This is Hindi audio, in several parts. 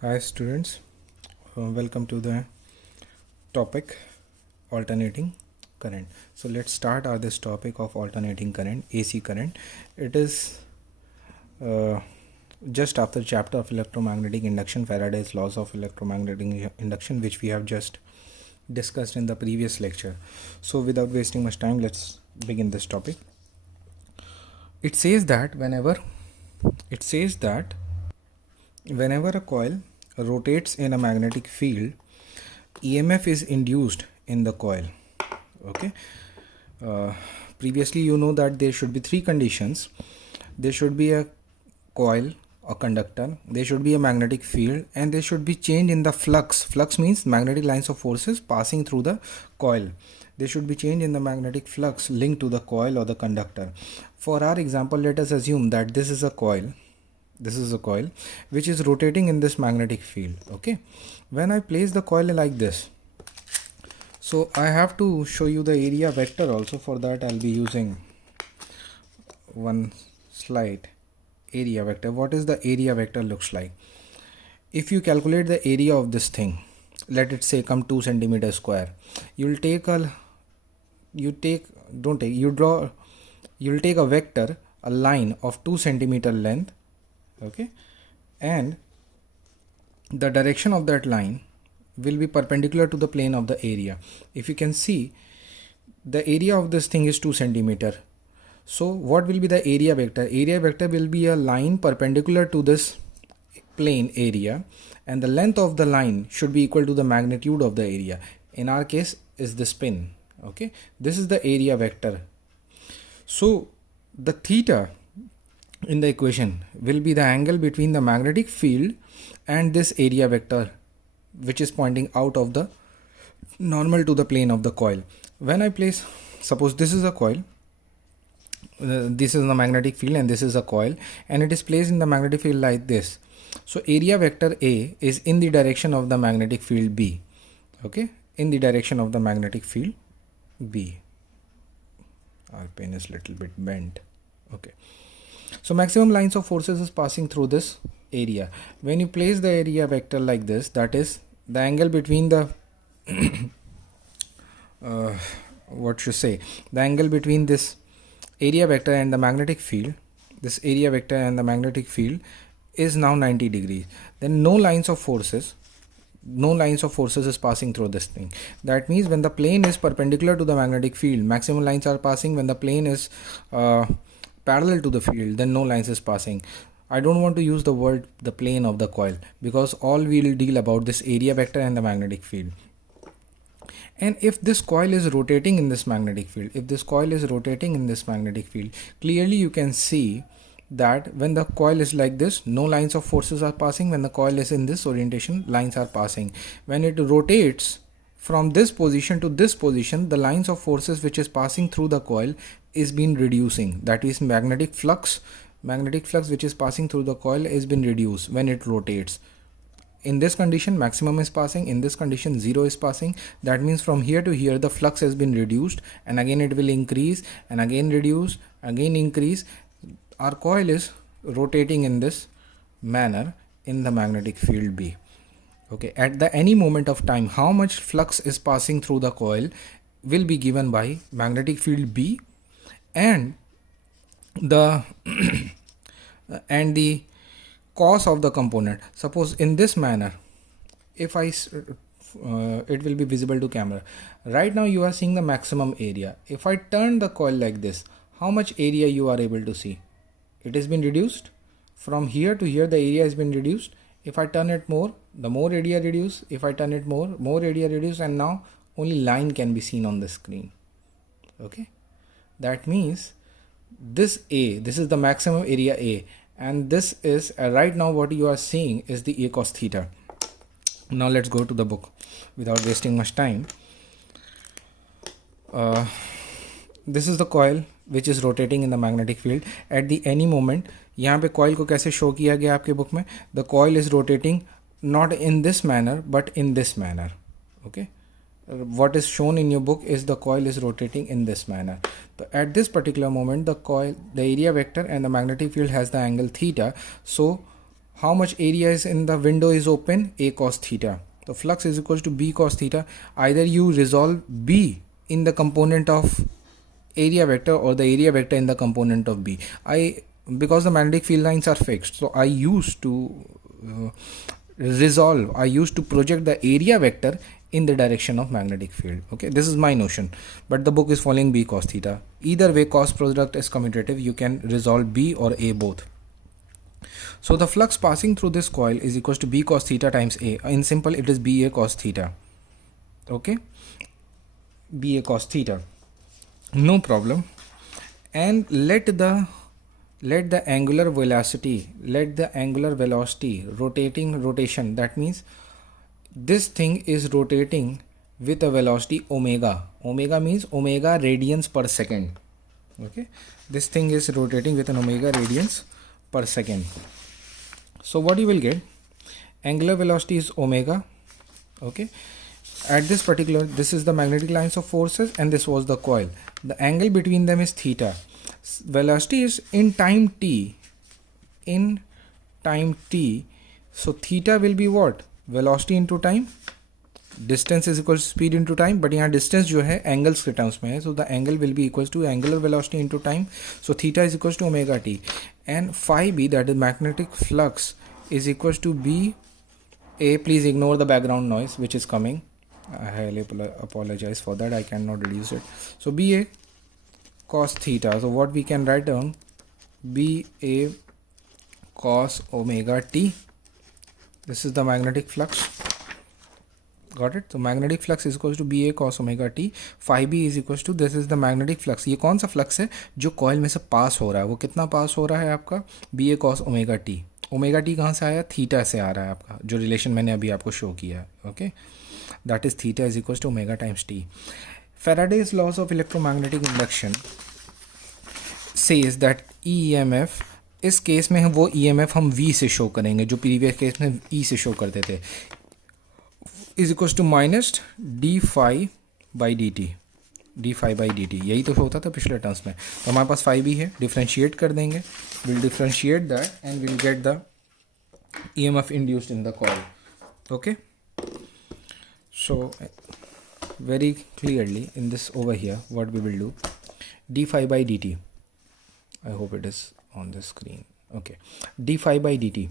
Hi students, welcome to the topic alternating current. So let's start this topic of alternating current, AC current. It is uh, just after chapter of electromagnetic induction, Faraday's laws of electromagnetic induction, which we have just discussed in the previous lecture. So without wasting much time, let's begin this topic. It says that whenever a coil rotates in a magnetic field, EMF is induced in the coil. Okay. Previously, you know that there should be three conditions. There should be a coil or conductor, there should be a magnetic field, and there should be change in the flux. Flux means magnetic lines of forces passing through the coil. There should be change in the magnetic flux linked to the coil or the conductor. For our example, let us assume that this is a coil which is rotating in this magnetic field. Okay, when I place the coil like this, so I have to show you the area vector also. For that I'll be using one slide. Area vector. What is the area vector looks like? If you calculate the area of this thing, let it say come 2 centimeter square, you'll take a vector, a line of 2 centimeter length. Okay, and the direction of that line will be perpendicular to the plane of the area. If you can see, the area of this thing is 2 centimeter. So what will be the area vector? Area vector will be a line perpendicular to this plane area, and the length of the line should be equal to the magnitude of the area. In our case is the spin. Okay, this is the area vector. So the theta in the equation will be the angle between the magnetic field and this area vector, which is pointing out of the normal to the plane of the coil. When I place, suppose this is a coil, this is the magnetic field and this is a coil, and it is placed in the magnetic field like this. So area vector A is in the direction of the magnetic field B. Okay, in the direction of the magnetic field B. Our pen is little bit bent. Okay, so maximum lines of forces is passing through this area. When you place the area vector like this, that is the angle between the the angle between this area vector and the magnetic field, this area vector and the magnetic field is now 90 degrees. Then no lines of forces is passing through this thing. That means when the plane is perpendicular to the magnetic field, maximum lines are passing. When the plane is parallel to the field, then no lines is passing. I don't want to use the word the plane of the coil, because all we will deal about this area vector and the magnetic field. And if this coil is rotating in this magnetic field, clearly you can see that when the coil is like this, no lines of forces are passing. When the coil is in this orientation, lines are passing. When it rotates from this position to this position, the lines of forces which is passing through the coil is been reducing. That is magnetic flux which is passing through the coil is been reduced when it rotates. In this condition maximum is passing, in this condition 0 is passing. That means from here to here the flux has been reduced, and again it will increase and again reduce, again increase. Our coil is rotating in this manner in the magnetic field B. Okay, at the any moment of time, how much flux is passing through the coil will be given by magnetic field B and the and the cos of the component. Suppose in this manner, if it will be visible to camera. Right now you are seeing the maximum area. If I turn the coil like this, how much area you are able to see? It has been reduced. From here to here the area has been reduced. If I turn it more, the more area reduced. If I turn it more area reduced, and now only line can be seen on the screen. Okay, that means this is the maximum area A, and this is right now what you are seeing is the A cos theta. Now let's go to the book without wasting much time. This is the coil which is rotating in the magnetic field at the any moment. यहाँ पे coil को कैसे show किया गया आपके book में? The coil is rotating not in this manner but in this manner. Okay, what is shown in your book is the coil is rotating in this manner. But at this particular moment, the area vector and the magnetic field has the angle theta. So how much area is in the window is open, A cos theta. So flux is equals to B cos theta. Either you resolve B in the component of area vector or the area vector in the component of B. Because the magnetic field lines are fixed, so I used to I used to project the area vector in the direction of magnetic field. Okay, this is my notion, but the book is following B cos theta. Either way, cos product is commutative. You can resolve B or A both. So the flux passing through this coil is equals to B cos theta times A. In simple, it is BA cos theta. Okay, BA cos theta, no problem. And let the angular velocity rotation, that means this thing is rotating with a velocity omega. Omega means omega radians per second. Okay, this thing is rotating with an omega radians per second. So what you will get, angular velocity is omega. Okay, at this particular, this is the magnetic lines of forces and this was the coil. The angle between them is theta. Velocity is in time t, so theta will be what, velocity into time, distance is equal to speed into time, but यहाँ distance जो है angles के terms में है, so the angle will be equals to angular velocity into time, so theta is equals to omega t, and phi b, that is magnetic flux, is equals to B A. Please ignore the background noise which is coming. I highly apologize for that. I cannot reduce it. So BA cos theta. So what we can write down, BA cos omega t. This is the magnetic flux. Got it? So magnetic flux is equals to BA cos omega t. Phi b is equals to, this is the magnetic flux. ये कौन सा फ्लक्स है जो कॉइल में से पास हो रहा है, वो कितना पास हो रहा है आपका, BA cos omega t. Omega T कहाँ से आया, थीटा से आ रहा है आपका, जो रिलेशन मैंने अभी आपको शो किया है. Okay, that is theta is equal to omega times T. Faraday's laws of electromagnetic induction says that EMF, इस केस में वो EMF हम V से शो करेंगे जो प्रीवियस केस में E से शो करते थे, is equal to minus D phi by D T. D phi by D T यही तो होता था पिछले टर्म्स में. तो हमारे पास फाई भी है, डिफ्रेंशिएट कर देंगे, will differentiate that and will get the EMF induced in the coil. Okay, so very clearly in this over here, what we will do, d phi by dt, I hope it is on the screen. Okay, d phi by dt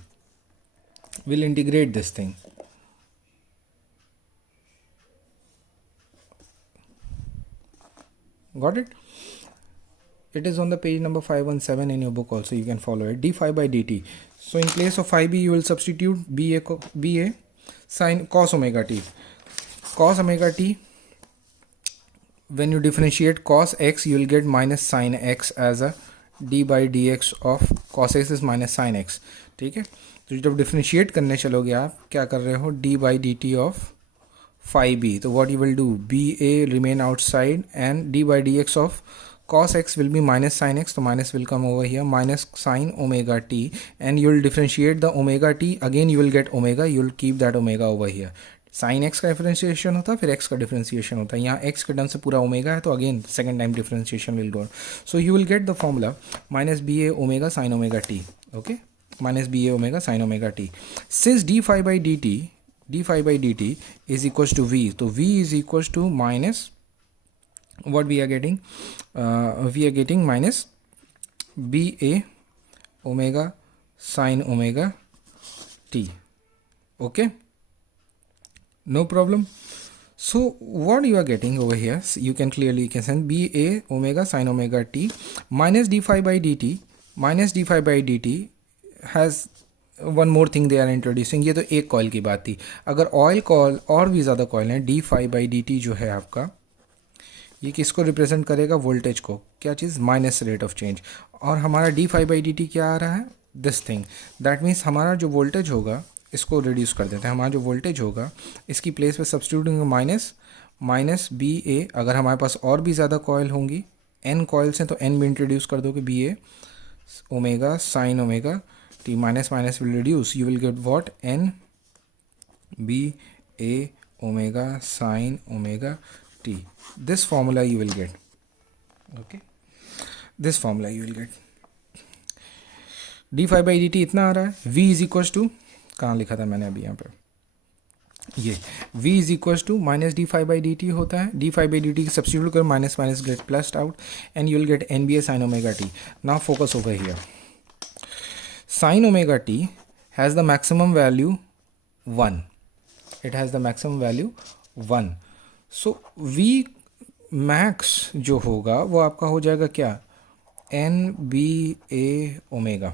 will integrate this thing. Got it? It is on the page number 517 in your book also, you can follow it. D phi by dt. So in place of phi b, you will substitute BA sin cos omega t. Cos omega t, when you differentiate cos x, you will get minus sin x as a d by dx of cos x is minus sin x. ठीक है, तो जब डिफ्रेंशिएट करने चलोगे आप क्या कर रहे हो, d by dt of phi b. तो what you will do, BA remain outside and d by dx of cos x will be minus sin x, so minus will come over here, minus sin omega t, and you will differentiate the omega t, again you will get omega, you will keep that omega over here. sin x का डिफ्रेंशिएशन होता है, फिर x का डिफ्रेंशिएशन होता है, यहाँ x के टर्म से पूरा ओमेगा है, तो again second time differentiation will go. So you will get the formula minus B A omega sine omega T. Okay, minus B A omega sine omega T. Since D phi by D T is equals to V, so V is equals to minus, what we are getting, we are getting minus BA omega sin omega t. Okay, no problem. So what you are getting over here, you can clearly send BA omega sin omega t minus d phi by dt, minus d phi by dt has one more thing they are introducing. ये तो एक कॉइल की बात थी. अगर ऑयल कॉइल और भी ज़्यादा कॉइल हैं, D phi by D T जो है आपका, ये किसको रिप्रेजेंट करेगा, वोल्टेज को. क्या चीज़, माइनस रेट ऑफ चेंज. और हमारा D phi by D T क्या आ रहा है, दिस थिंग. दैट मीन्स हमारा जो वोल्टेज होगा, इसको रिड्यूस कर देते हैं. हमारा जो वोल्टेज होगा, इसकी प्लेस पे सब्स्टिट्यूटिंग माइनस बी ए. अगर हमारे पास और भी ज़्यादा कॉइल होंगी, एन कॉइल्स हैं, तो एन भी इंट्रोड्यूस कर दोगे, B A omega sine omega t, minus minus will reduce, you will get what, n b a omega sin omega t. This formula you will get. Okay, this formula you will get. D phi by D T इतना आ रहा है, v इज इक्वल टू, कहाँ लिखा था मैंने अभी यहाँ पे, ये v is equal to minus D phi by D T होता है, D phi by D T की सब्सिट्यूट कर, minus minus get plus out and you will get N B A sine omega T. Now focus over here. Sin omega t has the maximum value 1. It has the maximum value 1. So v max जो होगा वो आपका हो जाएगा क्या, n b a omega.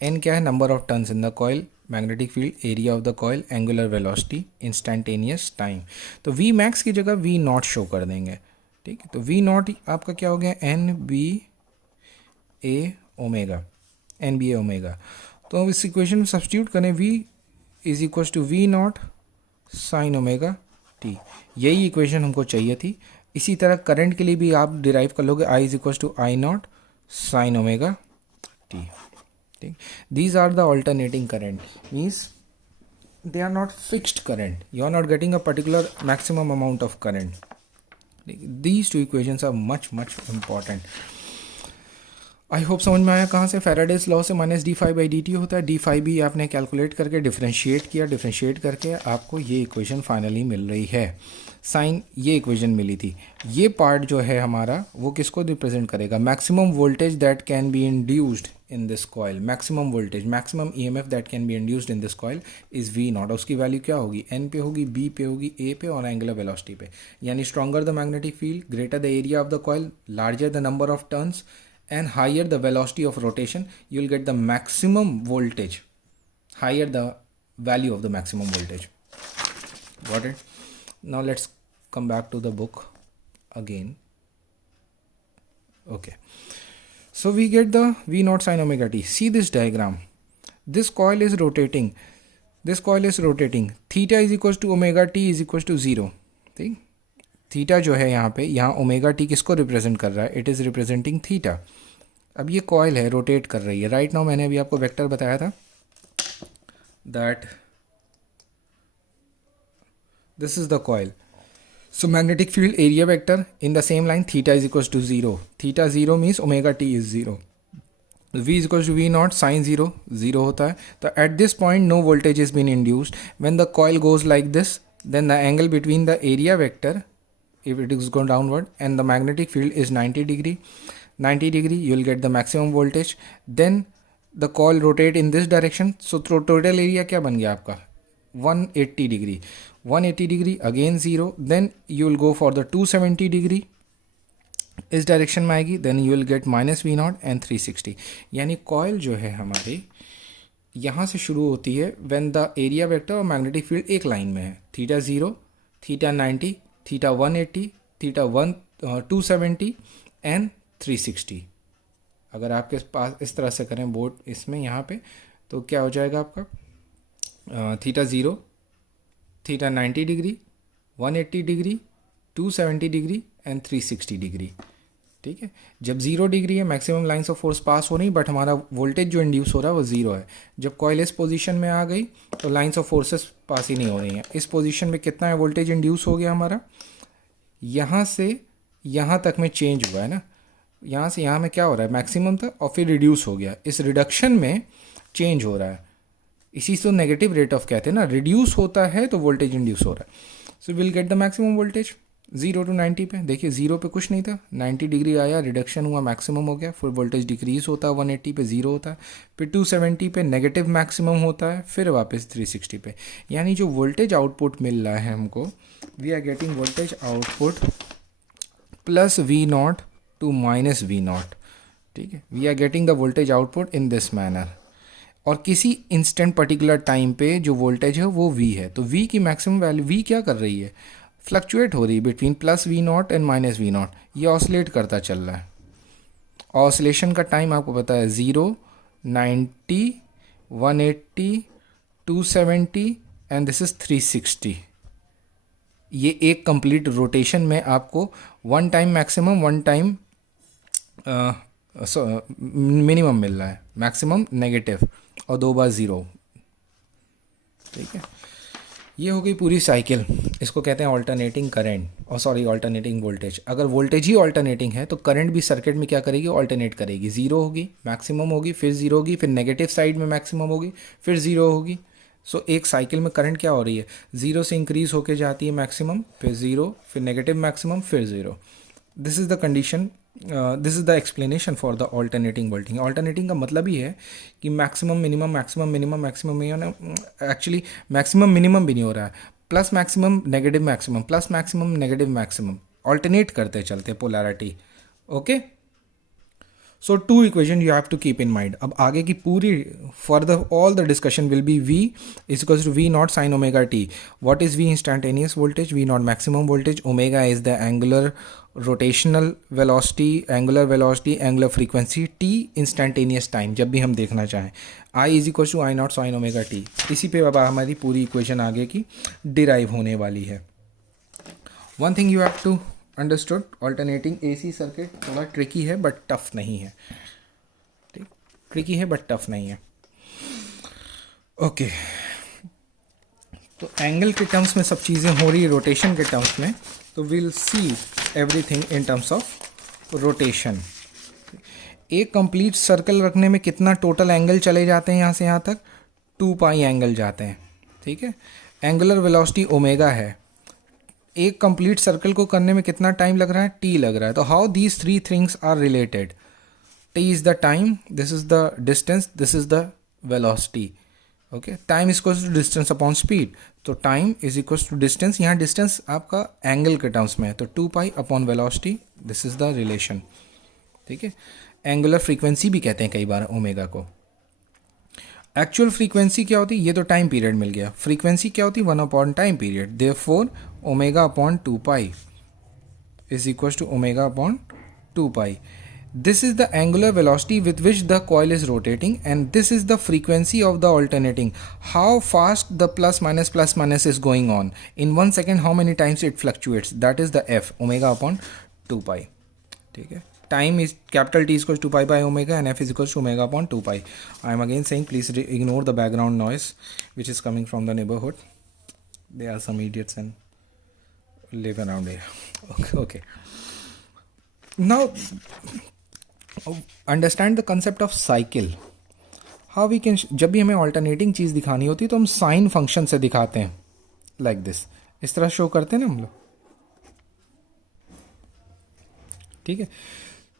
n क्या है, number of turns in the coil, magnetic field, area of the coil, angular velocity, instantaneous time. तो v max की जगह v नॉट शो कर देंगे. ठीक है, तो v नॉट आपका क्या हो गया, n b a omega, N B A omega. तो इस इक्वेशन में सब्सटीट्यूट करें, v is equal to V naught sine omega T. यही इक्वेशन हमको चाहिए थी. इसी तरह करंट के लिए भी आप डिराइव कर लोगे, i is equal to I naught sine omega T. ठीक, these are the alternating current, means they are not fixed current, you are not getting a particular maximum amount of current. These two equations are much important. I hope समझ में आया कहाँ से. फैराडेज लॉ से minus D phi by D T होता है, डी फाई भी आपने कैलकुलेट करके डिफ्रेंशिएट किया, डिफ्रेंशिएट करके आपको ये इक्वेशन फाइनली मिल रही है. साइन ये इक्वेशन मिली थी. ये पार्ट जो है हमारा वो किसको रिप्रेजेंट करेगा, maximum voltage that can be induced in this coil, maximum voltage, maximum EMF that can be induced in this coil is V naught. उसकी वैल्यू क्या होगी, एन पे होगी, बी पे होगी, ए पे और एंगुलर वेलोसिटी पे. यानी stronger the magnetic field, greater the area of the coil, larger the number of turns and higher the velocity of rotation, you will get the maximum voltage, higher the value of the maximum voltage. Got it? Now let's come back to the book again. Okay, so we get the v naught sin omega t. See this diagram, this coil is rotating, this coil is rotating, theta is equals to omega t is equals to 0. ठीक, थीटा जो है यहाँ पे, यहाँ ओमेगा टी किसको रिप्रेजेंट कर रहा है, इट इज़ रिप्रेजेंटिंग थीटा. अब ये कॉइल है, रोटेट कर रही है. राइट नाउ मैंने अभी आपको वेक्टर बताया था that this is the coil. So magnetic field area vector in the same line, theta is equal to 0. Theta 0 means omega T is 0. v is equal to V naught sine 0, 0 होता है. तो at this point no voltage is been induced. When the coil goes like this, then the angle between the area vector, if it is going downward, and the magnetic field is 90 degree, you will get the maximum voltage. Then the coil rotate in this direction, so total area क्या बन गया आपका, 180 degree. 180 degree again 0, then you will go for the 270 degree, इस डायरेक्शन में आएगी, then you will get minus v naught and 360. यानी कॉइल जो है हमारी यहाँ से शुरू होती है when the area vector और magnetic field एक लाइन में है, theta 0, theta 90, theta 180, theta 270 and 360. अगर आपके पास इस तरह से करें बोर्ड इसमें यहाँ पे, तो क्या हो जाएगा आपका, theta 0, theta 90 degree, 180 degree, 270 degree and 360 degree. ठीक है, जब 0 डिग्री है maximum lines of force pass हो रही, बट हमारा वोल्टेज जो इंड्यूस हो रहा है वो 0 है. जब कॉइल इस पोजीशन में आ गई तो लाइन्स ऑफ फोर्सेस पास ही नहीं हो रही हैं. इस पोजीशन में कितना है वोल्टेज इंड्यूस हो गया हमारा, यहाँ से यहाँ तक में चेंज हुआ है ना, यहाँ से यहाँ में क्या हो रहा है, मैक्सिमम था और फिर रिड्यूस हो गया. इस रिडक्शन में चेंज हो रहा है, इसी से नेगेटिव रेट ऑफ कहते हैं ना, रिड्यूस होता है तो वोल्टेज इंड्यूस हो रहा है. So will get the maximum voltage 0 to 90 पे. देखिए 0 पे कुछ नहीं था, 90 डिग्री आया, रिडक्शन हुआ, मैक्सिमम हो गया, फिर वोल्टेज डिक्रीज होता है, 180 पे 0 होता है, फिर 270 पे नेगेटिव मैक्सिमम होता है, फिर वापस 360 पे. यानी जो वोल्टेज आउटपुट मिल रहा है हमको, we are getting voltage output plus V naught to minus V naught. ठीक है, we are getting the voltage output in this manner. और किसी इंस्टेंट पर्टिकुलर टाइम पे जो वोल्टेज है वो v है. तो v की मैक्सिमम वैल्यू, v क्या कर रही है, फ्लक्चुएट हो रही है between plus V naught and minus V naught. ये ऑसिलेट करता चल रहा है. ऑसिलेशन का टाइम आपको पता है 0, 90, 180, 270 एंड दिस इज 360. ये एक कंप्लीट रोटेशन में आपको one time maximum, one time minimum मिल रहा है, मैक्सिमम नेगेटिव और 2 बार 0. ठीक है, ये हो गई पूरी साइकिल, इसको कहते हैं ऑल्टरनेटिंग करंट, और सॉरी ऑल्टरनेटिंग वोल्टेज। अगर वोल्टेज ही ऑल्टरनेटिंग है तो करंट भी सर्किट में क्या करेगी, ऑल्टरनेट करेगी। जीरो होगी, मैक्सिमम होगी, फिर जीरो होगी, फिर नेगेटिव साइड में मैक्सिमम होगी, फिर जीरो होगी। सो एक साइकिल में करंट क्या हो रही है, जीरो से इंक्रीज होके जाती है मैक्सिमम, फिर जीरो, फिर नेगेटिव मैक्सिमम, फिर zero. This is the condition, this is the explanation for the alternating voltage. Alternating का मतलब ही है कि maximum minimum, maximum minimum, maximum minimum, actually maximum minimum भी नहीं हो रहा है, plus maximum negative maximum, plus maximum negative maximum, alternate करते चलते polarity. Okay, so two equation you have to keep in mind. अब आगे की पूरी further all the discussion will be V is equals to V naught sine omega T. What is V instantaneous voltage, V naught maximum voltage, omega is the angular rotational velocity, angular velocity, angular frequency, T instantaneous time जब भी हम देखना चाहें, I is equals to I naught sine omega T. इसी पे अब हमारी पूरी इक्वेशन आगे की डिराइव होने वाली है। One thing you have to understood, alternating AC circuit थोड़ा ट्रिकी है बट टफ नहीं है, ठीक, ट्रिकी है बट टफ नहीं है। ओके, तो एंगल के टर्म्स में सब चीज़ें हो रही है, रोटेशन के टर्म्स में, तो will see everything in terms of rotation. एक कंप्लीट सर्कल रखने में कितना टोटल एंगल चले जाते हैं यहाँ से यहाँ तक, 2 पाई एंगल जाते हैं, ठीक है। एंगुलर वेलोसिटी ओमेगा है, एक कंप्लीट सर्कल को करने में कितना टाइम लग रहा है, T लग रहा है। तो how these three things are related, T is the time, this is the distance, this is the velocity. Okay, time is equals to distance upon speed, तो time is equals to distance, यहाँ डिस्टेंस आपका एंगल के टर्म्स में है, तो 2 pi upon velocity, this is the relation, ठीक है। एंगुलर फ्रीक्वेंसी भी कहते हैं कई बार ओमेगा को। एक्चुअल फ्रीक्वेंसी क्या होती है, ये तो टाइम पीरियड मिल गया, फ्रीक्वेंसी क्या होती है, 1 upon time period, therefore omega upon 2 pi is equal to omega upon 2 pi. This is the angular velocity with which the coil is rotating, and this is the frequency of the alternating. How fast the plus minus is going on. In 1 second, how many times it fluctuates? That is the F, omega upon 2 pi. ठीक है. Time is capital T is equals to pi by omega, and F is equals to omega upon 2 pi. I am again saying please ignore the background noise which is coming from the neighborhood. There are some idiots and live around here. Okay. Now understand the concept of cycle, how we can, जब भी हमें ऑल्टरनेटिंग चीज़ दिखानी होती है तो हम साइन फंक्शन से दिखाते हैं, लाइक दिस, इस तरह शो करते हैं ना हम लोग, ठीक है।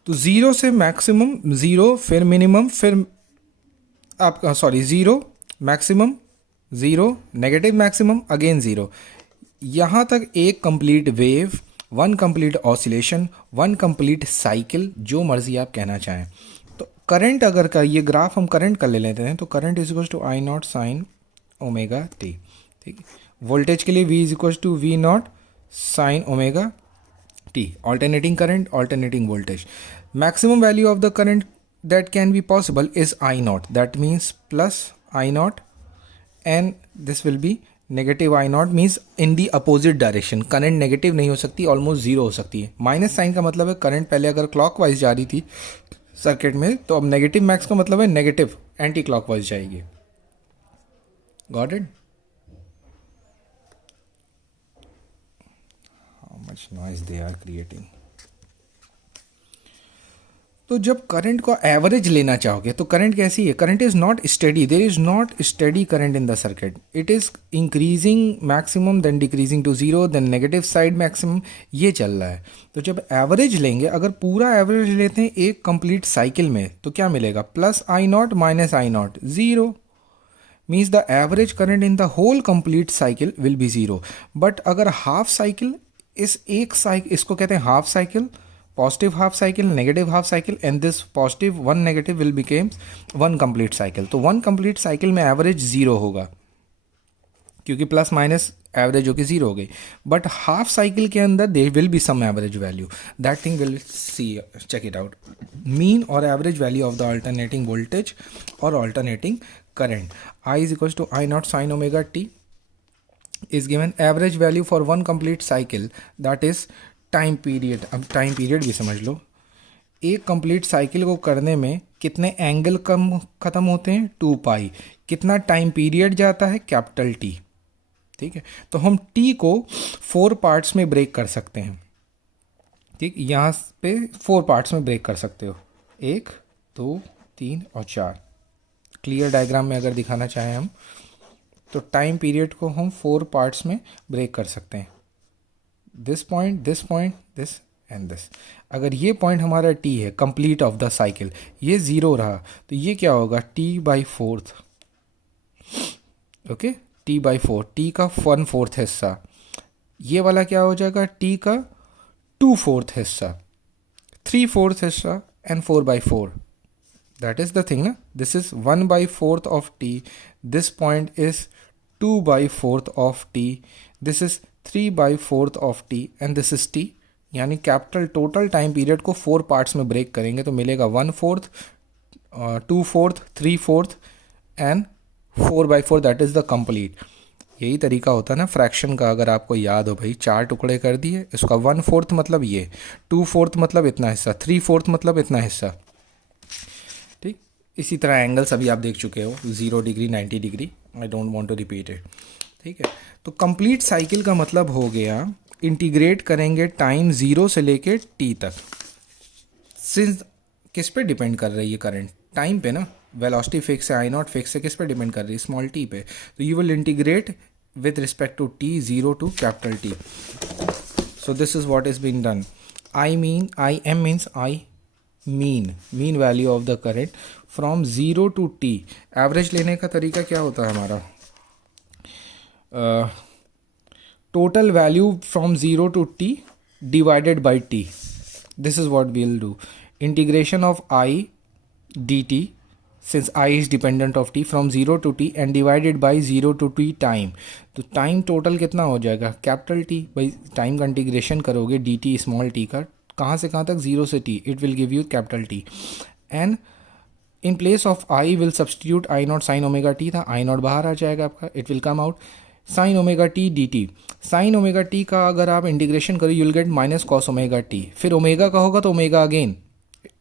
तो ज़ीरो से मैक्सिमम, ज़ीरो फिर मिनिमम, फिर आपका sorry zero maximum, zero negative maximum, again zero, यहाँ तक एक complete wave, one complete oscillation, one complete cycle, जो मर्जी आप कहना चाहें। तो करंट अगर का ये ग्राफ हम करंट का ले लेते हैं, तो current is equal to I naught sine omega T, ठीक है। वोल्टेज के लिए V is equal to V naught sine omega T, alternating current, alternating voltage. Maximum value of the current that can be possible is I naught, that means plus I naught, and this will be negative I naught, means in the opposite direction. Current negative नहीं हो सकती, ऑलमोस्ट जीरो हो सकती है। माइनस साइन का मतलब है करंट पहले अगर क्लॉकवाइज जा रही थी सर्किट में, तो अब नेगेटिव मैक्स का मतलब है नेगेटिव एंटी क्लॉकवाइज जाएगी। Got it? How much noise they are creating. तो जब करंट को एवरेज लेना चाहोगे तो करंट कैसी है, current is not steady, there is not steady current in the circuit, it is increasing maximum then decreasing to zero then negative side maximum, ये चल रहा है। तो जब एवरेज लेंगे, अगर पूरा एवरेज लेते हैं एक कंप्लीट साइकिल में, तो क्या मिलेगा, plus I naught minus I naught, zero, means the average current in the whole complete cycle will be zero. But अगर हाफ साइकिल, इस एक साइकिल, इसको कहते हैं half cycle, positive half cycle, negative half cycle, and this positive one negative will became one complete cycle. तो वन कंप्लीट साइकिल में एवरेज जीरो होगा, क्योंकि प्लस माइनस एवरेज होगी जीरो हो गई। बट हाफ साइकिल के अंदर there will be some average value, that thing will see, check it out. Mean और average value of the alternating voltage और alternating current, I is equal to I naught sine omega T is given average value for one complete cycle, that is time period. अब टाइम पीरियड भी समझ लो, एक कंप्लीट साइकिल को करने में कितने एंगल कम ख़त्म होते हैं, 2 पाई, कितना टाइम पीरियड जाता है, कैपिटल टी, ठीक है, तो हम t को 4 पार्ट्स में ब्रेक कर सकते हैं। ठीक, यहाँ पे 4 पार्ट्स में ब्रेक कर सकते हो, 1 2 3 और 4। क्लियर डायग्राम में अगर दिखाना चाहें हम, तो टाइम पीरियड को हम 4 पार्ट्स में ब्रेक कर सकते हैं, this point, this point, this and this. अगर ये पॉइंट हमारा t है, कंप्लीट ऑफ द साइकिल, ये 0 रहा, तो ये क्या होगा, t/4, ओके, t/4, t का 1/4 हिस्सा। ये वाला क्या हो जाएगा, t का 2/4 हिस्सा, 3/4 हिस्सा and 4/4। That is the thing ना, this is 1/4 of t, this point is 2/4 of t, this is 3/4 of t and this is t। यानी कैपिटल टोटल टाइम पीरियड को 4 पार्ट्स में ब्रेक करेंगे तो मिलेगा 1/4, 2/4, 3/4 and 4/4, that is the complete. यही तरीका होता है ना फ्रैक्शन का, अगर आपको याद हो भाई, 4 टुकड़े कर दिए, इसका 1/4 मतलब ये, 2/4 मतलब इतना हिस्सा, 3/4 मतलब इतना हिस्सा। ठीक, इसी तरह एंगल्स अभी आप देख चुके हो, 0 degree, 90 degree, I don't want to repeat it. ठीक है, तो कंप्लीट साइकिल का मतलब हो गया, इंटीग्रेट करेंगे टाइम 0 से लेके t तक। सिंस किस पे डिपेंड कर रही है करंट, टाइम पे ना, वेलोसिटी फिक्स है, आई नॉट फिक्स है, किस पे डिपेंड कर रही है, स्मॉल t पे। तो you will integrate with respect to t, 0 to capital T। So this is what is been done. I am means I mean value of the current from 0 to t। Average लेने का तरीका क्या होता है हमारा, total value from 0 to t divided by t. This is what we will do. Integration of I dt, since I is dependent of t, from 0 to t and divided by 0 to t time. तो टाइम टोटल कितना हो जाएगा, कैपिटल T। भाई टाइम का इंटीग्रेशन करोगे dt स्मॉल t का, कहाँ से कहाँ तक, 0 से t, it will give you capital T। And in place of I will substitute I naught sine omega T था, आई नॉट बाहर आ जाएगा आपका, it will come out sign omega T D T. Sign omega T का अगर आप इंटीग्रेशन करो, you will get minus cos omega T, फिर ओमेगा का होगा तो omega again,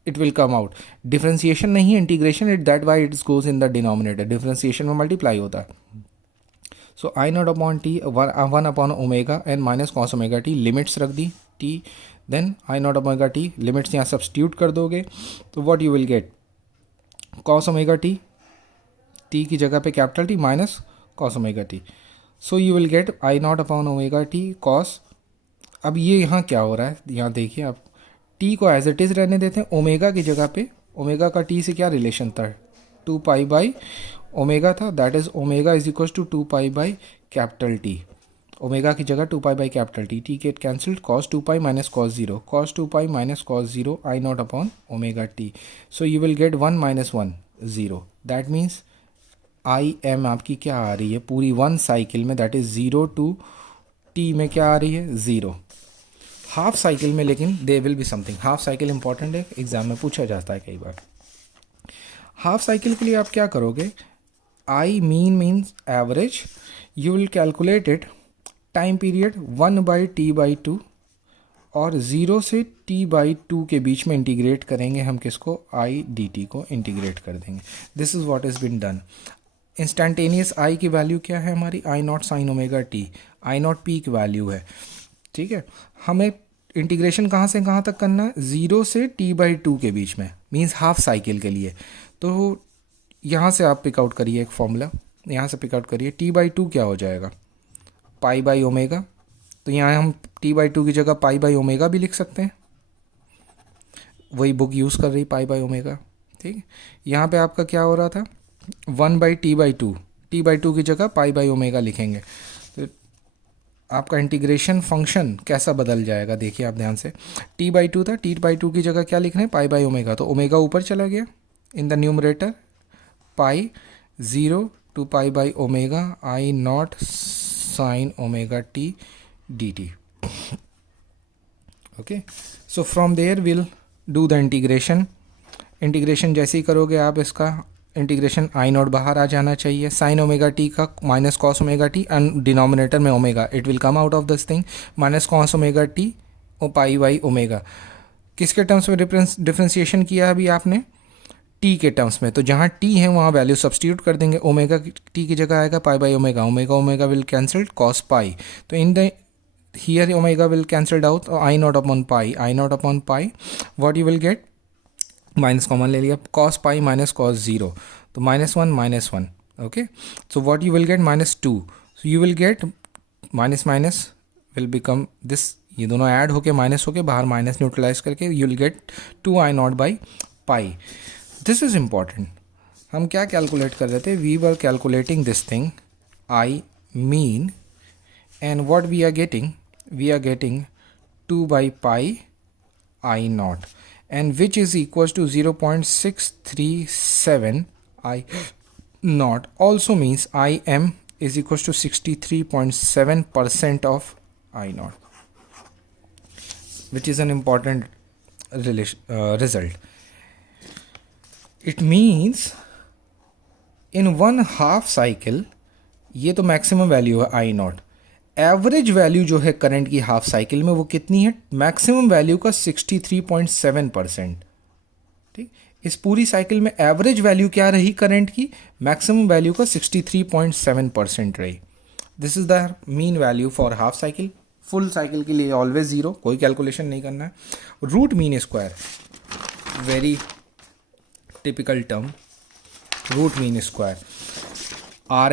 it will come out. Differentiation नहीं, integration, it that why it goes in the denominator, differentiation में मल्टीप्लाई होता है। So I naught upon T, 1 upon omega and minus cos omega T, limits रख दी T, then I naught omega T, limits यहाँ सब्सटीट्यूट कर दोगे तो what you will get, cos omega T, T की जगह पे capital T minus cos omega T. So you will gate I naught upon omega T cos. अब ये यहाँ क्या हो रहा है, यहाँ देखिए आप, टी को एज इट इज़ रहने देते हैं, ओमेगा की जगह पे, ओमेगा का टी से क्या रिलेशन था, 2π ओमेगा था, that is omega is equal to 2π capital T. Omega की जगह 2π capital T, T get cancelled, cos 2π minus cos 0, cos 2π minus cos 0, I naught upon omega T. So you will get 1 minus 1 0, that means I M आपकी क्या आ रही है पूरी 1 साइकिल में, दैट इज 0 टू टी में क्या आ रही है, 0। हाफ साइकिल में लेकिन they will be something, half cycle important है, एग्जाम में पूछा जाता है कई बार। हाफ साइकिल के लिए आप क्या करोगे, I means average, you will calculate it, time period 1/t/2 और 0 से t/2 के बीच में इंटीग्रेट करेंगे हम किसको, आई डी टी को इंटीग्रेट कर देंगे। This is what is been done. Instantaneous I की वैल्यू क्या है हमारी, I naught sine omega T, I naught peak value है। ठीक है, हमें इंटीग्रेशन कहाँ से कहाँ तक करना है, 0 से t/2 के बीच में, मीन्स हाफ साइकिल के लिए। तो यहाँ से आप पिकआउट करिए एक फॉर्मूला, यहाँ से पिकआउट करिए, t/2 क्या हो जाएगा, π/ओमेगा। तो यहाँ हम t/2 की जगह π/ओमेगा भी लिख सकते हैं, वही बुक यूज़ कर रही π/ओमेगा। ठीक है, यहाँ पे आपका क्या हो रहा था, 1/t/2, t/2 की जगह π/ओमेगा लिखेंगे, तो आपका इंटीग्रेशन फंक्शन कैसा बदल जाएगा, देखिए आप ध्यान से, t/2 था, t/2 की जगह क्या लिखना है, π/ओमेगा, तो ओमेगा ऊपर चला गया in the numerator, pi 0 to π/ओमेगा I naught sine omega T D T. Okay, so from there will do the integration. Integration जैसे ही करोगे आप, इसका इंटीग्रेशन आई नॉट बाहर आ जाना चाहिए, साइन ओमेगा टी का minus cos omega T and denominator में omega, it will come out of this thing, minus cos omega T और π/ओमेगा। किसके टर्म्स में डिफ्रेंशिएशन किया अभी आपने, टी के टर्म्स में, तो जहाँ टी है वहाँ वैल्यू सब्सटीट्यूट कर देंगे, ओमेगा टी की जगह आएगा pi by omega, omega omega will cancelled cos pi, तो in the here omega will cancelled out, I naught upon pi, I naught upon pi, what you will get, minus common ले लिया, cos pi minus cos zero, तो -1 okay, so what you will get -2, so you will get minus minus will become this, ये दोनों ऐड होके माइनस होके बाहर माइनस न्यूट्रलाइज करके you will get 2i0 by pi. This is important. हम क्या कैलकुलेट कर रहे थे, we were calculating this thing I mean, and what we are getting 2 by pi I naught, and which is equals to 0.637 I naught, also means Im is equals to 63.7% of I naught, which is an important result. It means in one half cycle, ये तो मैक्सिमम वैल्यू है आई नॉट, एवरेज वैल्यू जो है करंट की हाफ साइकिल में वो कितनी है, मैक्सिमम वैल्यू का 63.7%. ठीक, इस पूरी साइकिल में एवरेज वैल्यू क्या रही करंट की, मैक्सिमम वैल्यू का 63.7% रही. This is the mean value for half cycle. Full cycle के लिए ऑलवेज जीरो, कोई कैलकुलेशन नहीं करना है. Root mean square, very typical term, root mean square. R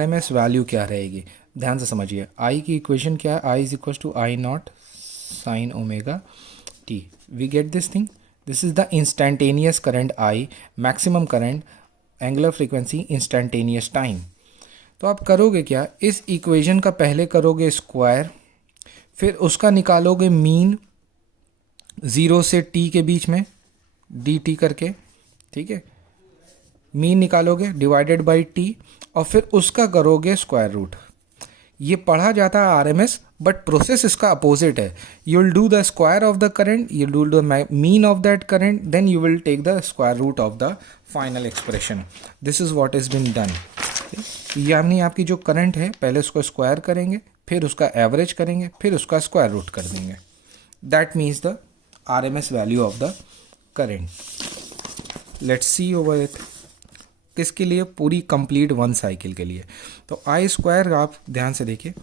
M S value क्या रहेगी, ध्यान से समझिए. आई की इक्वेशन क्या है, I is equal to I naught sine omega t. We get this thing, this is the instantaneous current I, maximum current, angular frequency, instantaneous time. तो आप करोगे क्या, इस इक्वेशन का पहले करोगे स्क्वायर, फिर उसका निकालोगे मीन 0 से टी के बीच में डी टी करके, ठीक है, मीन निकालोगे डिवाइडेड बाई टी, और फिर उसका करोगे स्क्वायर रूट. ये पढ़ा जाता है आरएमएस, बट प्रोसेस इसका अपोजिट है. You will do the square of the current, you do the mean of that current, then you will take the square root of the final expression. This is what is been done. यानी आपकी जो करंट है पहले उसको स्क्वायर करेंगे, फिर उसका एवरेज करेंगे, फिर उसका स्क्वायर रूट कर देंगे. That means the RMS value of the current. Let's see over it. किसके लिए, पूरी कंप्लीट वन साइकिल के लिए. तो आई स्क्वायर आप ध्यान से देखिए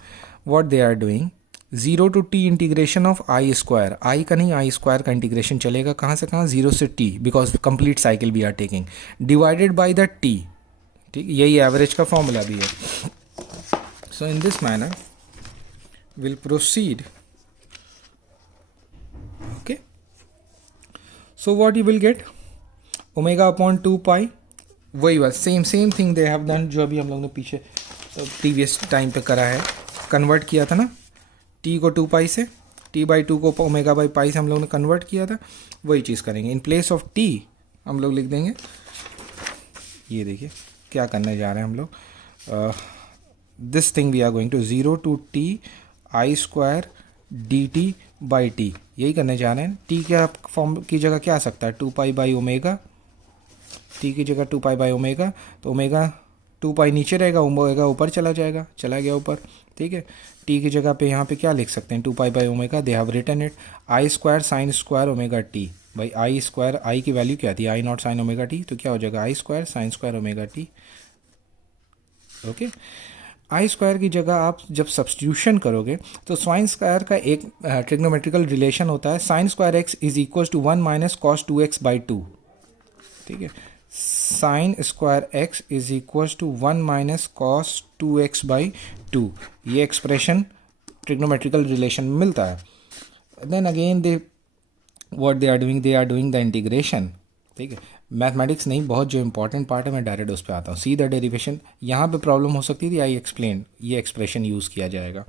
what they are doing, 0 to t integration of I square, I का नहीं आई स्क्वायर का इंटीग्रेशन चलेगा कहाँ से कहाँ, 0 से t, because complete cycle we are taking, divided by the t. ठीक, यही एवरेज का फॉर्मूला भी है. So in this manner will proceed. Okay, so what you will get, omega upon 2 pi, वही बात, same thing they have done, जो अभी हम लोग ने पीछे प्रीवियस टाइम पे करा है, कन्वर्ट किया था ना, t को 2 पाई से, t/2 को ओमेगा बाई पाई से हम लोग ने कन्वर्ट किया था, वही चीज़ करेंगे. इन प्लेस ऑफ t हम लोग लिख देंगे, ये देखिए क्या करने जा रहे हैं हम लोग, this thing we are going to 0 to t I square dt by t, यही करने जा रहे हैं. t क्या फॉर्म की जगह क्या आ सकता है, 2 पाई बाई ओमेगा, टी की जगह 2 पाई बाई ओमेगा, तो ओमेगा 2 पाई नीचे रहेगा, ओमेगा ऊपर चला जाएगा, चला गया ऊपर. ठीक है, टी की जगह पे यहाँ पे क्या लिख सकते हैं, 2 pi by omega, they have written it, I square sine square omega t. भाई आई स्क्वायर, आई की वैल्यू क्या थी, I naught sine omega t, तो क्या हो जाएगा I square sine square omega T. Okay, I square की जगह आप जब सब्सटीट्यूशन करोगे तो साइन स्क्वायर का एक ट्रिग्नोमेट्रिकल रिलेशन होता है, sine square x is equal to 1 minus cos 2x by 2. ठीक है, sine square x is equal to 1 minus cos 2x by 2, ये एक्सप्रेशन ट्रिग्नोमेट्रिकल रिलेशन में मिलता है. Then again they what they are doing the integration. ठीक है, मैथमेटिक्स नहीं, बहुत जो इंपॉर्टेंट पार्ट है मैं डायरेक्ट उस पर आता हूँ. सी द डेरिवेशन, यहाँ पे प्रॉब्लम हो सकती थी, आई एक्सप्लेन, ये एक्सप्रेशन यूज़ किया जाएगा.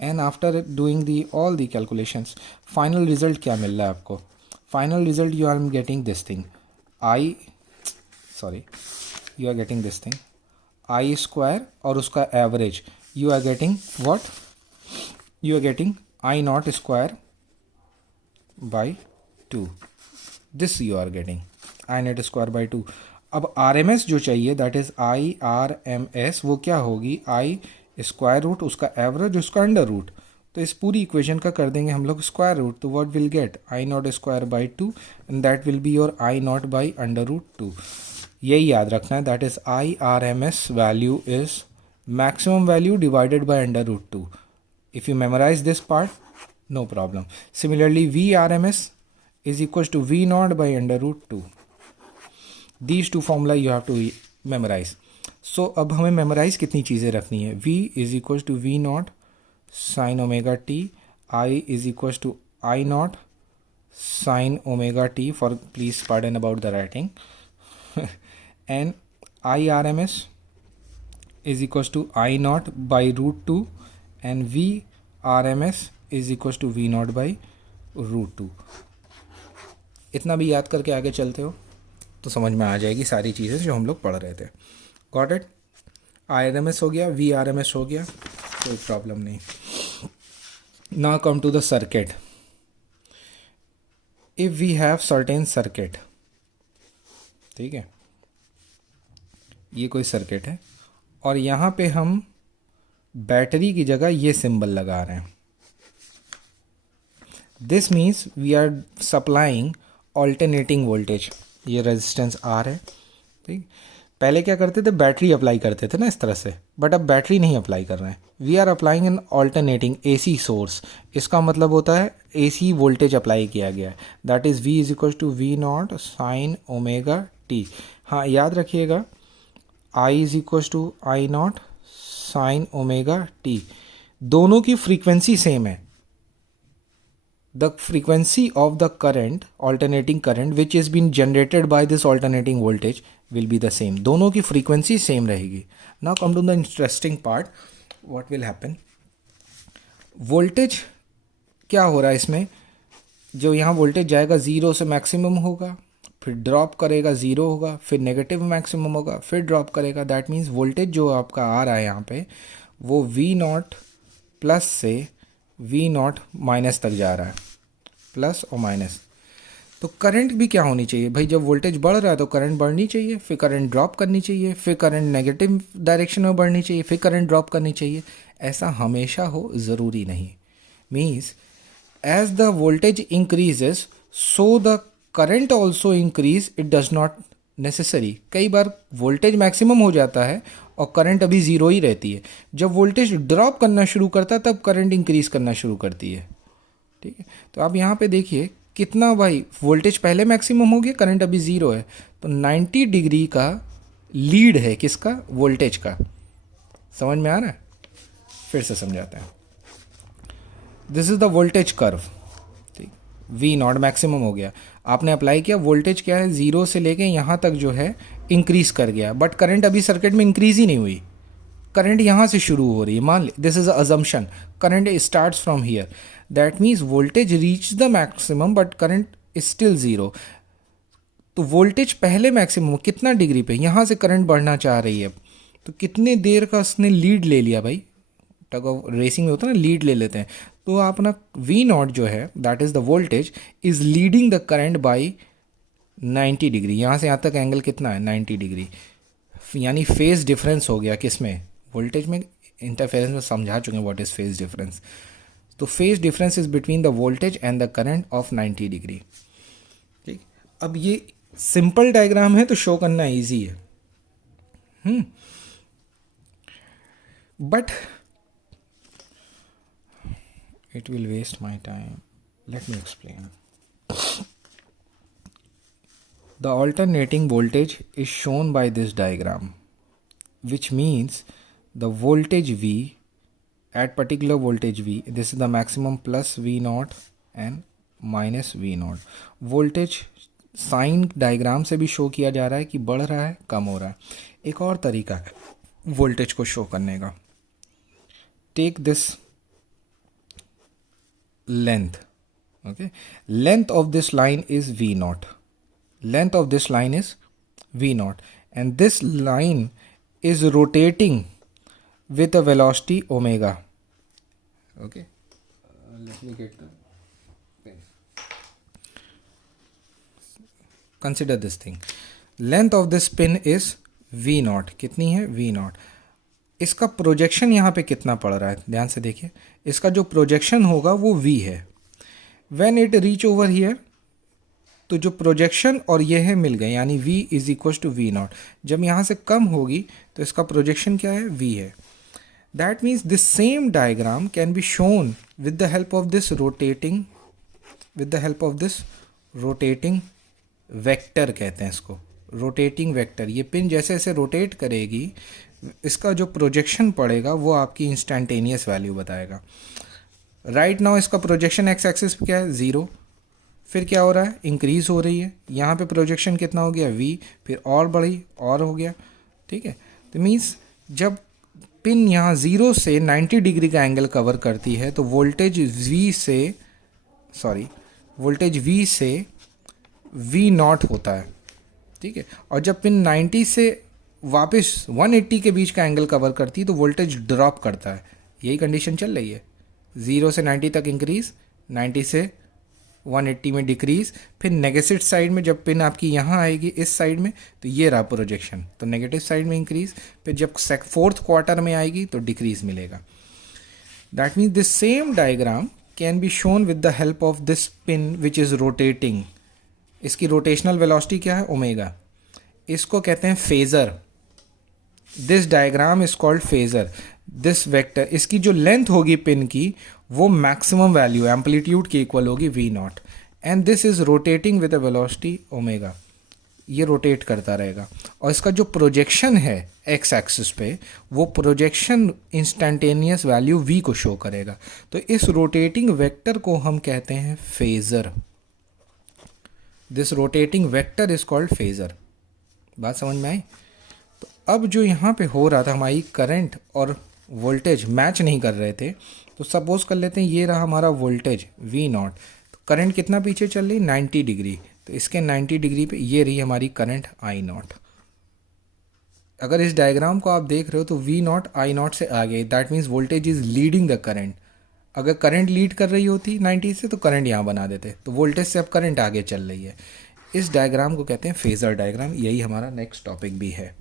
And after doing the all the calculations, final result क्या मिल रहा है आपको, final result you are getting this thing, you are getting this thing I square और उसका average, you are getting what, you are getting I naught square by 2, this you are getting I naught square by 2. अब RMS जो चाहिए दैट इज IRMS, वो क्या होगी, I स्क्वायर रूट उसका एवरेज उसका अंडर रूट, तो इस पूरी इक्वेशन का कर देंगे हम लोग स्क्वायर रूट, तो what will get I not square by 2 and that will be your I not by √2. यही याद रखना है, that is IRMS value is maximum value divided by √2. If you memorize this part, no problem. Similarly, VRMS is equals to V naught by √2. These two formula you have to memorize. So अब हमें memorize कितनी चीज़ें रखनी है. V is equals to V naught sin omega t. I is equals to I naught sin omega t. For please pardon about the writing. And IRMS is equals to I naught by √2 and VRMS is equals to V naught by √2. इतना भी याद करके आगे चलते हो तो समझ में आ जाएगी सारी चीज़ें जो हम लोग पढ़ रहे थे. Got it. IRMS हो गया, VRMS हो गया, कोई प्रॉब्लम नहीं. Now come to the circuit. If we have certain circuit, ठीक है, ये कोई सर्किट है और यहाँ पे हम बैटरी की जगह ये सिंबल लगा रहे हैं. This means we are supplying alternating voltage. ये रेजिस्टेंस R है, ठीक. पहले क्या करते थे, बैटरी अप्लाई करते थे ना इस तरह से, बट अब बैटरी नहीं अप्लाई कर रहे हैं. We are applying an alternating AC source. इसका मतलब होता है AC वोल्टेज अप्लाई किया गया है. That is V is equal to V naught sine omega t. हाँ, याद रखिएगा, I is equal to I naught sine omega t. दोनों की फ्रीक्वेंसी सेम है. The frequency of the current, alternating current which is been generated by this alternating voltage will be the same. दोनों की फ्रीक्वेंसी सेम रहेगी. Now come to the interesting part. What will happen, voltage क्या हो रहा है इसमें, जो यहाँ वोल्टेज जाएगा 0 से मैक्सिमम होगा, फिर ड्रॉप करेगा 0 होगा, फिर नेगेटिव मैक्सिमम होगा, फिर ड्रॉप करेगा. दैट मीन्स वोल्टेज जो आपका आ रहा है यहाँ पे वो V नॉट प्लस से V नॉट माइनस तक जा रहा है, प्लस और माइनस. तो करंट भी क्या होनी चाहिए भाई, जब वोल्टेज बढ़ रहा है तो करंट बढ़नी चाहिए, फिर करंट ड्रॉप करनी चाहिए, फिर करंट नेगेटिव डायरेक्शन में बढ़नी चाहिए, फिर करंट ड्रॉप करनी चाहिए. ऐसा हमेशा हो ज़रूरी नहीं. Means as the voltage increases so the current also increase. It does not necessary. कई बार वोल्टेज मैक्सिमम हो जाता है और करंट अभी ज़ीरो ही रहती है. जब वोल्टेज ड्रॉप करना शुरू करता है तब करंट इंक्रीज करना शुरू करती है, ठीक है. तो आप यहाँ पे देखिए कितना भाई, वोल्टेज पहले मैक्सिमम हो गया, करंट अभी 0 है, तो 90 डिग्री का लीड है किसका, वोल्टेज का. समझ में आ रहा है. फिर से समझाते हैं. This is the voltage curve, ठीक. V नॉट मैक्सिमम हो गया, आपने अप्लाई किया, वोल्टेज क्या है 0 से लेके यहाँ तक जो है इंक्रीज कर गया, बट करंट अभी सर्किट में इंक्रीज ही नहीं हुई. करंट यहाँ से शुरू हो रही है. मान ली this is assumption, current starts from here. That means voltage reach the maximum but current is still 0. तो वोल्टेज पहले मैक्सिमम कितना डिग्री पे, यहाँ से करंट बढ़ना चाह रही है, तो कितने देर का उसने लीड ले लिया भाई. टग ऑफ रेसिंग में होता है ना, लीड ले लेते हैं. तो अपना V नॉट जो है that is the voltage is leading the current by 90 degree. यहाँ से यहाँ तक एंगल कितना है, 90 डिग्री. यानी फेज डिफरेंस हो गया किसमें, वोल्टेज में. इंटरफेरेंस में समझा चुके हैं व्हाट इज फेज डिफरेंस. तो phase difference is between the voltage and the current of 90 degree, ठीक. अब ये सिंपल डायग्राम है तो शो करना ईजी है, but it will waste my time. Let me explain. The alternating voltage is shown by this diagram, which means the voltage V at particular voltage V, this is the maximum plus V naught and minus V naught. Voltage sine diagram से भी शो किया जा रहा है कि बढ़ रहा है कम हो रहा है. एक और तरीका है वोल्टेज को शो करने का. Take this length, okay, length of this line is V naught, length of this line is V naught, and this line is rotating with a velocity omega, okay. Let me get the pen. Consider this thing, length of this pin is V naught. कितनी है, V naught. इसका प्रोजेक्शन यहाँ पे कितना पड़ रहा है, ध्यान से देखिए, इसका जो प्रोजेक्शन होगा वो v है। When it reach over here, तो जो प्रोजेक्शन और ये है मिल गए, यानी v is equal to V naught. जब यहाँ से कम होगी तो इसका प्रोजेक्शन क्या है, v है। That means this same diagram can be shown with the help of this rotating, with the help of this rotating vector कहते हैं इसको, रोटेटिंग वेक्टर। ये पिन जैसे जैसे रोटेट करेगी, इसका जो प्रोजेक्शन पड़ेगा वो आपकी इंस्टेंटेनियस वैल्यू बताएगा। राइट नाउ इसका प्रोजेक्शन एक्स एक्सिस पे क्या है, 0। फिर क्या हो रहा है, इंक्रीज हो रही है। यहाँ पे प्रोजेक्शन कितना हो गया, v, फिर और बढ़ी और हो गया, ठीक है। तो मीन्स जब पिन यहाँ 0 से 90 डिग्री का एंगल कवर करती है तो वोल्टेज v से v नॉट होता है, ठीक है। और जब पिन 90 से वापस 180 के बीच का एंगल कवर करती है तो वोल्टेज ड्रॉप करता है। यही कंडीशन चल रही है, 0 से 90 तक इंक्रीज, 90 से 180 में डिक्रीज, फिर नेगेटिव साइड में जब पिन आपकी यहाँ आएगी इस साइड में तो ये रहा प्रोजेक्शन, तो नेगेटिव साइड में इंक्रीज, फिर जब फोर्थ क्वार्टर में आएगी तो डिक्रीज मिलेगा। That means this same diagram can be shown with the help of this pin which is rotating. इसकी रोटेशनल वेलोसिटी क्या है, ओमेगा। इसको कहते हैं phasor. This diagram is called phasor. This vector, इसकी जो लेंथ होगी पिन की वो मैक्सिमम वैल्यू एम्पलीट्यूड की इक्वल होगी v not, and this is rotating with a velocity omega. ये रोटेट करता रहेगा और इसका जो प्रोजेक्शन है एक्स एक्सिस पे वो प्रोजेक्शन इंस्टेंटेनियस वैल्यू v को शो करेगा। तो इस रोटेटिंग वेक्टर को हम कहते हैं phasor. This rotating vector is called phasor. बात समझ में आई? तो अब जो यहाँ पे हो रहा था, हमारी करंट और वोल्टेज मैच नहीं कर रहे थे, तो सपोज कर लेते हैं ये रहा हमारा वोल्टेज v नॉट, तो करंट कितना पीछे चल रही, 90 डिग्री, तो इसके 90 डिग्री पे ये रही हमारी करंट i नॉट। अगर इस डायग्राम को आप देख रहे हो तो v नॉट i नॉट से आगे, that means voltage is leading the current. अगर करंट लीड कर रही होती 90 से तो करंट यहाँ बना देते, तो वोल्टेज से अब करंट आगे चल रही है। इस डायग्राम को कहते हैं फेजर डायग्राम। यही हमारा नेक्स्ट टॉपिक भी है।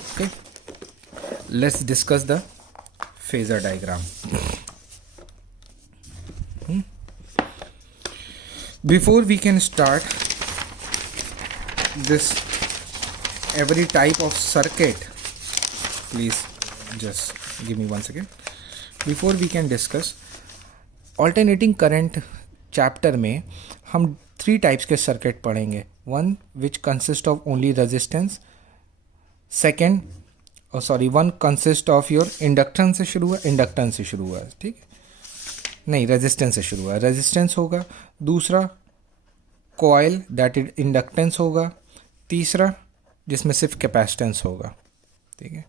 Okay, let's discuss the phasor diagram. Before we can start this every type of circuit, please just give me 1 second. Before we can discuss alternating current chapter में हम 3 types के circuit पढ़ेंगे। One which consist of only resistance, one consist of your inductance से शुरू हुआ, inductance से शुरू हुआ, ठीक है, नहीं रेजिस्टेंस से शुरू हुआ, रेजिस्टेंस होगा। दूसरा कॉइल दैट इज इंडक्टेंस होगा। तीसरा जिसमें सिर्फ कैपेसिटेंस होगा, ठीक है।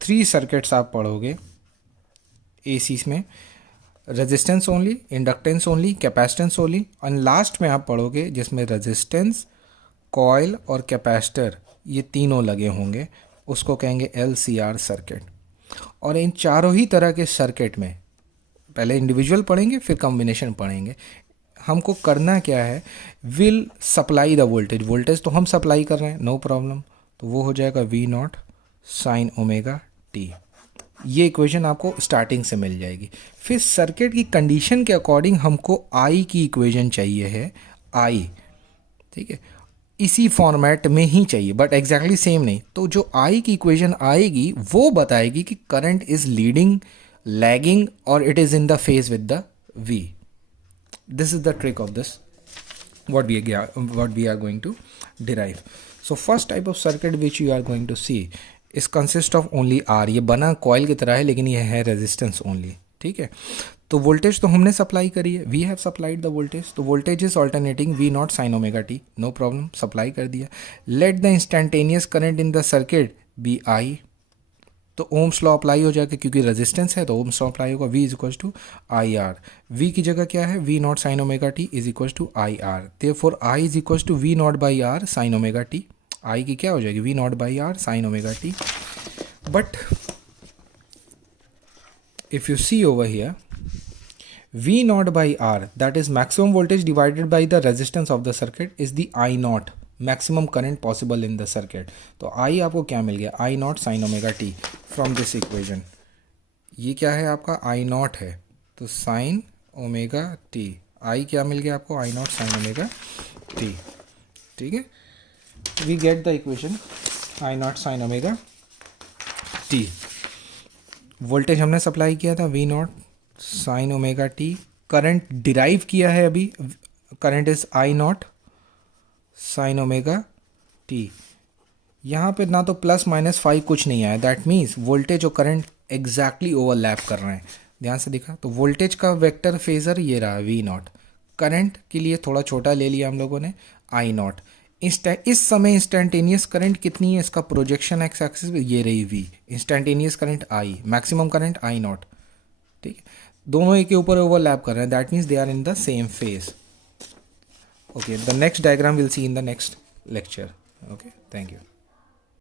3 सर्किट्स आप पढ़ोगे एसी में, resistance only, inductance only, capacitance only, और लास्ट में आप पढ़ोगे जिसमें रेजिस्टेंस, कॉइल और कैपेसिटर ये तीनों लगे होंगे, उसको कहेंगे LCR सर्किट। और इन चारों ही तरह के सर्किट में पहले इंडिविजुअल पढ़ेंगे फिर कॉम्बिनेशन पढ़ेंगे। हमको करना क्या है, will supply the voltage, voltage तो हम सप्लाई कर रहे हैं, नो प्रॉब्लम, तो वो हो जाएगा v naught sine omega T. ये इक्वेशन आपको स्टार्टिंग से मिल जाएगी। फिर सर्किट की कंडीशन के अकॉर्डिंग हमको I की इक्वेशन चाहिए है, I, ठीक है, इसी फॉर्मेट में ही चाहिए बट एग्जैक्टली सेम नहीं। तो जो I की इक्वेशन आएगी वो बताएगी कि current is leading, lagging, or it is in the phase with the V. This is the trick of this, what we are going to derive. So first type of circuit which you are going to see is consist of only R. ये बना कॉइल की तरह है लेकिन ये है रेजिस्टेंस ओनली, ठीक है। तो वोल्टेज तो हमने सप्लाई करी है, we have supplied the voltage, तो voltage is alternating v naught sine omega t, no problem, supply कर दिया। Let the instantaneous current in the circuit be I, तो ओम्स लॉ अप्लाई हो जाएगा क्योंकि रेजिस्टेंस है तो ओम्स लॉ अप्लाई होगा, v is equal to I R. v की जगह क्या है, v naught sine omega T is equal to I R, therefore i is equal to v naught by R sine omega t. i की क्या हो जाएगी, v naught by R sine omega t. But if you see over here, v naught by R that is maximum voltage divided by the resistance of the circuit is the I naught, maximum current possible in the circuit. तो I आपको क्या मिल गया, I naught sine omega t. From this equation, ये क्या है आपका आई नॉट है, तो साइन ओमेगा टी, आई क्या मिल गया आपको, I naught sine omega T, ठीक है। We get the equation I naught sine omega t. Voltage हमने सप्लाई किया था V naught sine omega t, current derive किया है अभी, current is I naught sine omega t. यहाँ पे ना तो प्लस माइनस फाइव कुछ नहीं आया, दैट मीन्स वोल्टेज और करंट एग्जैक्टली ओवरलैप कर रहे हैं। ध्यान से दिखा तो वोल्टेज का वेक्टर फेजर ये रहा वी नॉट, करंट के लिए थोड़ा छोटा ले लिया हम लोगों ने आई नॉट। इस समय इंस्टेंटेनियस करंट कितनी है, इसका प्रोजेक्शन एक्स एक्सिस ये रही V, instantaneous current I, maximum current I naught, ठीक है। दोनों एक के ऊपर ओवरलैप कर रहे हैं, that means they are in the same phase. Okay, the next diagram will see in the next lecture. Okay, thank you.